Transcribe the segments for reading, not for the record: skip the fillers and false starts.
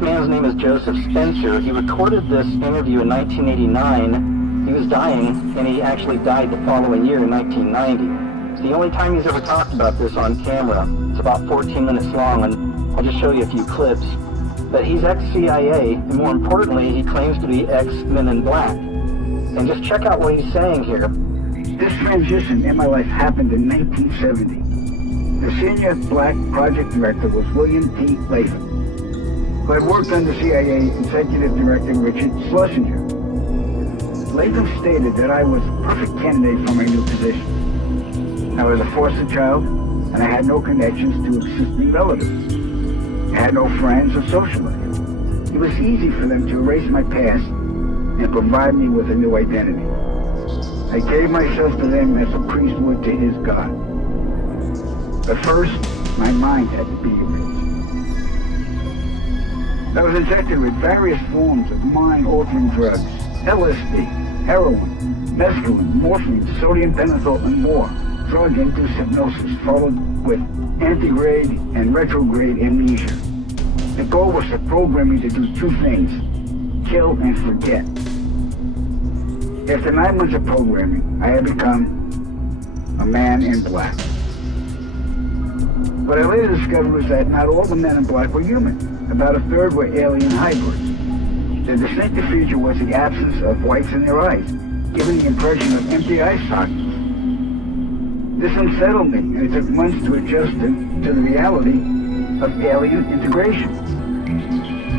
This man's name is Joseph Spencer. He recorded this interview in 1989. He was dying, and he actually died the following year in 1990. It's the only time he's ever talked about this on camera. It's about 14 minutes long, and I'll just show you a few clips. But he's ex-CIA, and more importantly, he claims to be ex-Men in Black. And just check out what he's saying here. This transition in my life happened in 1970. The senior black project director was William T. Latham, who had worked under CIA Executive Director Richard Schlesinger. Latham stated that I was a perfect candidate for my new position. I was a foster child, and I had no connections to existing relatives. I had no friends or social life. It was easy for them to erase my past and provide me with a new identity. I gave myself to them as a priest would to his God. But first, my mind had to be erased. I was injected with various forms of mind-altering drugs, LSD, heroin, mescaline, morphine, sodium pentothal, and more. Drug-induced hypnosis followed with antegrade and retrograde amnesia. The goal was to program me to do two things: kill and forget. After 9 months of programming, I had become a man in black. What I later discovered was that not all the men in black were human. About a third were alien hybrids. The distinctive feature was the absence of whites in their eyes, giving the impression of empty eye sockets. This unsettled me, and it took months to adjust to the reality of alien integration.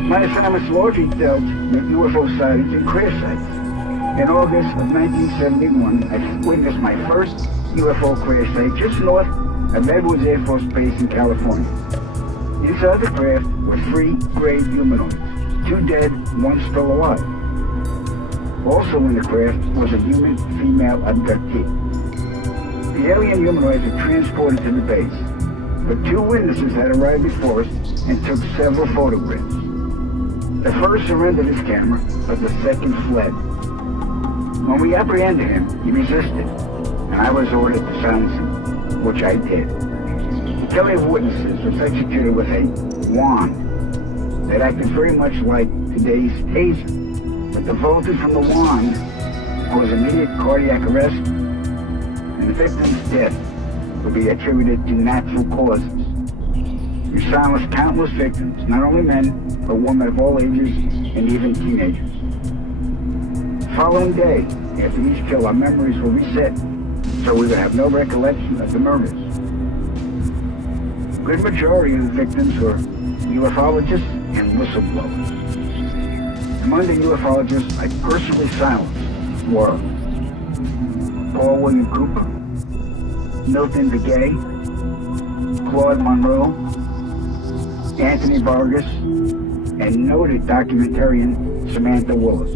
My assignments largely dealt with UFO sightings and crash sites. In August of 1971, I witnessed my first UFO crash site just north of Edwards Air Force Base in California. Inside the craft were 3 gray humanoids, 2 dead, 1 still alive. Also in the craft was a human female abductee. The alien humanoids were transported to the base, but 2 witnesses had arrived before us and took several photographs. The first surrendered his camera, but the second fled. When we apprehended him, he resisted, and I was ordered to silence him, which I did. The killing of witnesses was executed with a wand that acted very much like today's taser, but the voltage from the wand caused immediate cardiac arrest, and the victim's death would be attributed to natural causes. We silenced countless victims, not only men, but women of all ages and even teenagers. The following day, after each kill, our memories were reset, so we would have no recollection of the murders. A good majority of the victims were ufologists and whistleblowers. Among the ufologists I personally silenced were Paul William Cooper, Milton Begay, Claude Monroe, Anthony Vargas, and noted documentarian Samantha Willis.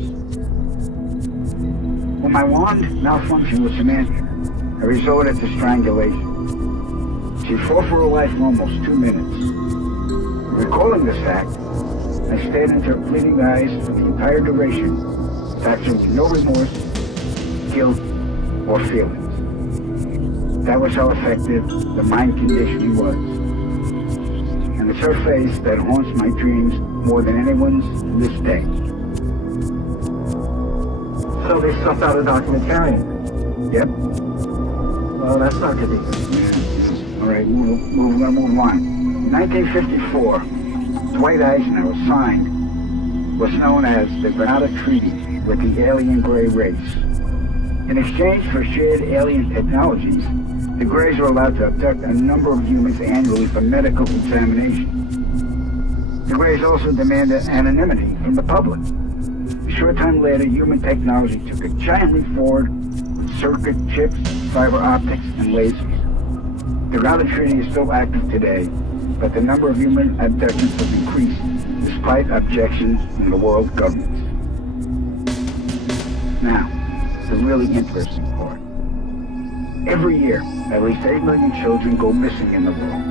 When my wand malfunctioned with Samantha, I resorted to strangulation. She fought for her life for almost 2 minutes. Recalling this fact, I stared into her bleeding eyes for the entire duration, attaching no remorse, guilt, or feelings. That was how effective the mind conditioning was. And it's her face that haunts my dreams more than anyone's to this day. So they stuffed out a documentarian. Yep. Well, that's not to be good. All right, we're gonna move on. In 1954, Dwight Eisenhower signed what's known as the Granada Treaty with the alien gray race. In exchange for shared alien technologies, the Greys were allowed to abduct a number of humans annually for medical examination. The Greys also demanded anonymity from the public. A short time later, human technology took a giant leap forward with circuit chips, fiber optics, and lasers. The Granada Treaty is still active today, but the number of human abductions has increased despite objections from the world governments. Now, the really interesting part. Every year, at least 8 million children go missing in the world.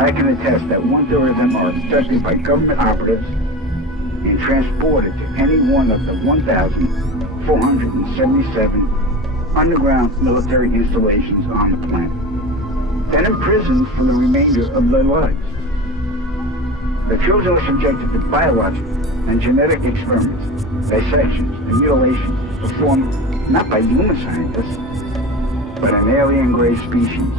I can attest that 1/3 of them are abducted by government operatives and transported to any one of the 1,477 underground military installations on the planet, then imprisoned for the remainder of their lives. The children are subjected to biological and genetic experiments, dissections, and mutilations performed not by human scientists, but an alien gray species.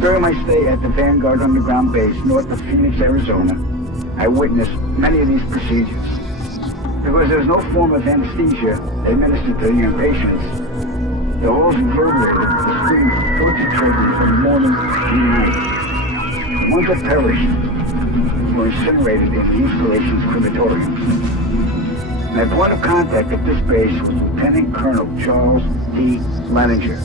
During my stay at the Vanguard Underground Base north of Phoenix, Arizona, I witnessed many of these procedures. Because there's no form of anesthesia administered to the young patients, the halls reverberated the screams of tortured children from morning to night. The ones that perished were incinerated in the installation's crematoriums. My point of contact at this base was Lieutenant Colonel Charles T. Leininger,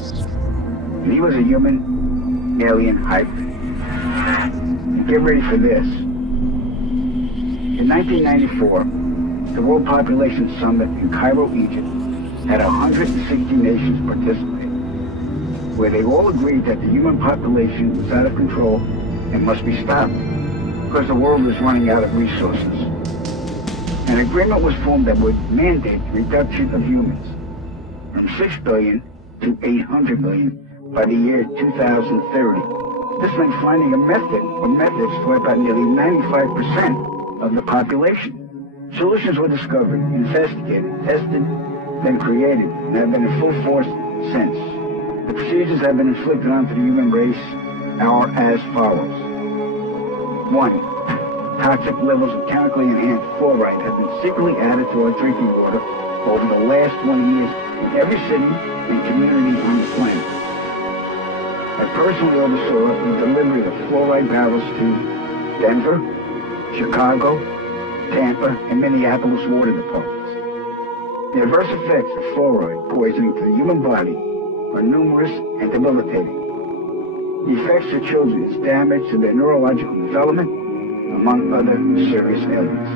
and he was a human alien hybrid. And get ready for this. In 1994, the World Population Summit in Cairo, Egypt, had 160 nations participate, where they all agreed that the human population was out of control and must be stopped because the world was running out of resources. An agreement was formed that would mandate the reduction of humans from 6 billion to 800 million by the year 2030. This meant finding a method or methods to wipe out nearly 95% of the population. Solutions were discovered, investigated, tested, then created, and have been in full force since. The procedures have been inflicted onto the human race are as follows. 1. Toxic levels of chemically enhanced fluoride have been secretly added to our drinking water over the last 20 years in every city and community on the planet. I personally oversaw the delivery of fluoride barrels to Denver, Chicago, Tampa, and Minneapolis water departments. The adverse effects of fluoride poisoning to the human body are numerous and debilitating. The effects to children is damage to their neurological development, among other serious ailments.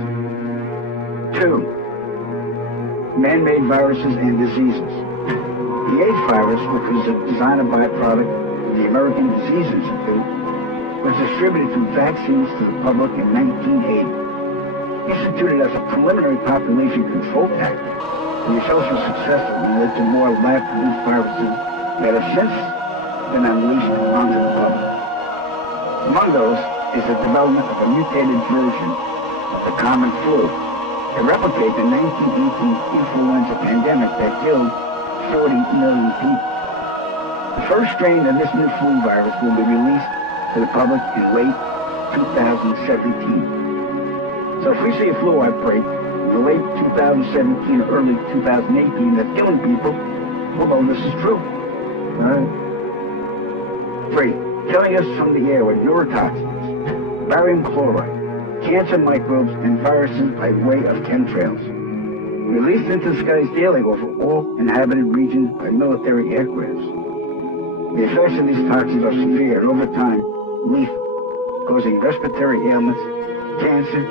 2. Man-made viruses and diseases. The AIDS virus, which was a designer byproduct of the American Disease Institute, was distributed through vaccines to the public in 1980. Instituted as a preliminary population control tactic, the results were successful and led to more lab-produced viruses that have since been unleashed onto the public. Among those is the development of a mutated version of the common flu to replicate the 1918 influenza pandemic that killed 40 million people. The first strain of this new flu virus will be released to the public in late 2017. So if we see a flu outbreak in the late 2017 or early 2018 that's killing people, we'll know this is true. All right? 3. Killing us from the air with neurotoxins, barium chloride, cancer microbes, and viruses by way of chemtrails. Released into the skies daily over all inhabited regions by military aircrafts. The effects of these toxins are severe and over time lethal, causing respiratory ailments, cancer,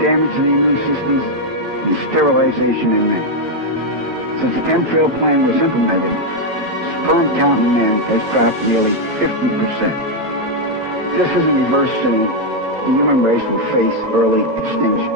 damage to the immune systems, and sterilization in men. Since the chemtrail plan was implemented, sperm count in men has dropped nearly 50%. If this isn't reversed soon, the human race will face early extinction.